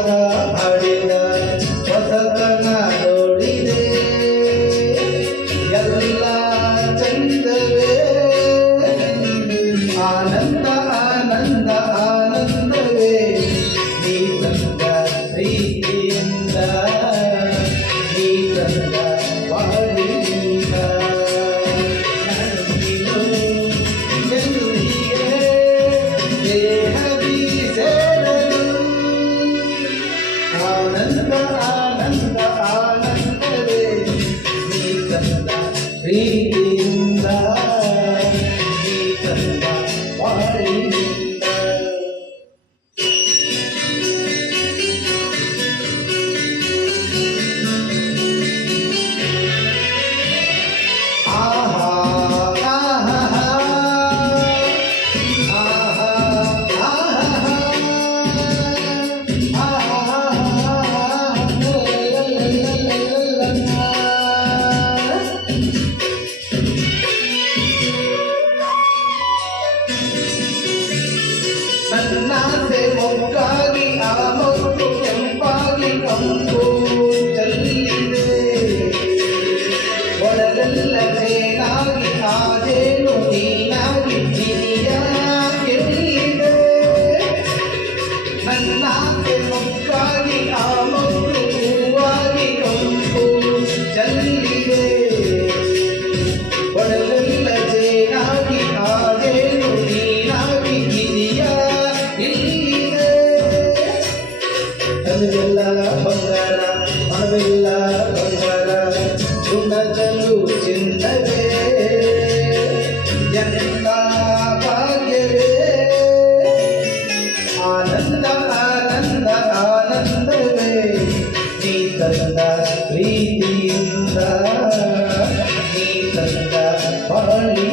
ರಾಗ ಹಾಡಿದ ಹೊಸತನ ನೋಡಿದೆ ಎಲ್ಲ ಚಂದವೇ ಆನಂದ ಆನಂದ ಆನಂದವೇ ನೀ ತಂದ ಪ್ರೀತಿಯಿಂದ ನೀ ತಂದ ಬಾಳಿನಿಂದ ನಾನು ನೀನು ಎಂದು ಹೀಗೆ ದೇಹದಿ ಸೇರಲು ಆನಂದ ಆನಂದ ಆನಂದವೇ ನೀ ತಂದ ಪ್ರೀತಿಯಿಂದ ನೀ ತಂದ ಬಾಳಿನಿಂದ ನನ್ನಾಸೆ ಮೊಗ್ಗಾಗಿ ಆ ಮೊಗ್ಗು ಕೆಂಪಾಗಿ ಕಂಪು ಚೆಲ್ಲಿದೆ ಒಳಗೆಲ್ಲ ಜೇನಾಗಿ ಆ ಜೇನು ನೀನಾಗಿ ಜಿನಿಯ ಗೆಲ್ಲಿದೆ ನನ್ನಾಸೆ ಮೊಗ್ಗಾಗಿ ಆ ಮೊಗ್ಗು ಹೂವಾಗಿ ಕಂಪು ಚೆಲ್ಲಿದೆ ಒಳಗೆಲ್ಲ ಜೇನಾಗಿ ಆ ಜೇನು ನೀನಾಗಿ ಜಿನಿಯ ತನವೆಲ್ಲ ಬಂಗಾರ ಮನವೆಲ್ಲ ಬಂಗಾರ ಗುಣದಲು ಚಿನ್ನವೇ ಎಂತ ಭಾಗ್ಯವೇ ಆನಂದ ಆನಂದ ಆನಂದವೇ ನೀ ತಂದ ಪ್ರೀತಿಯಿಂದ ನೀ ತಂದ ಬಾಳಿ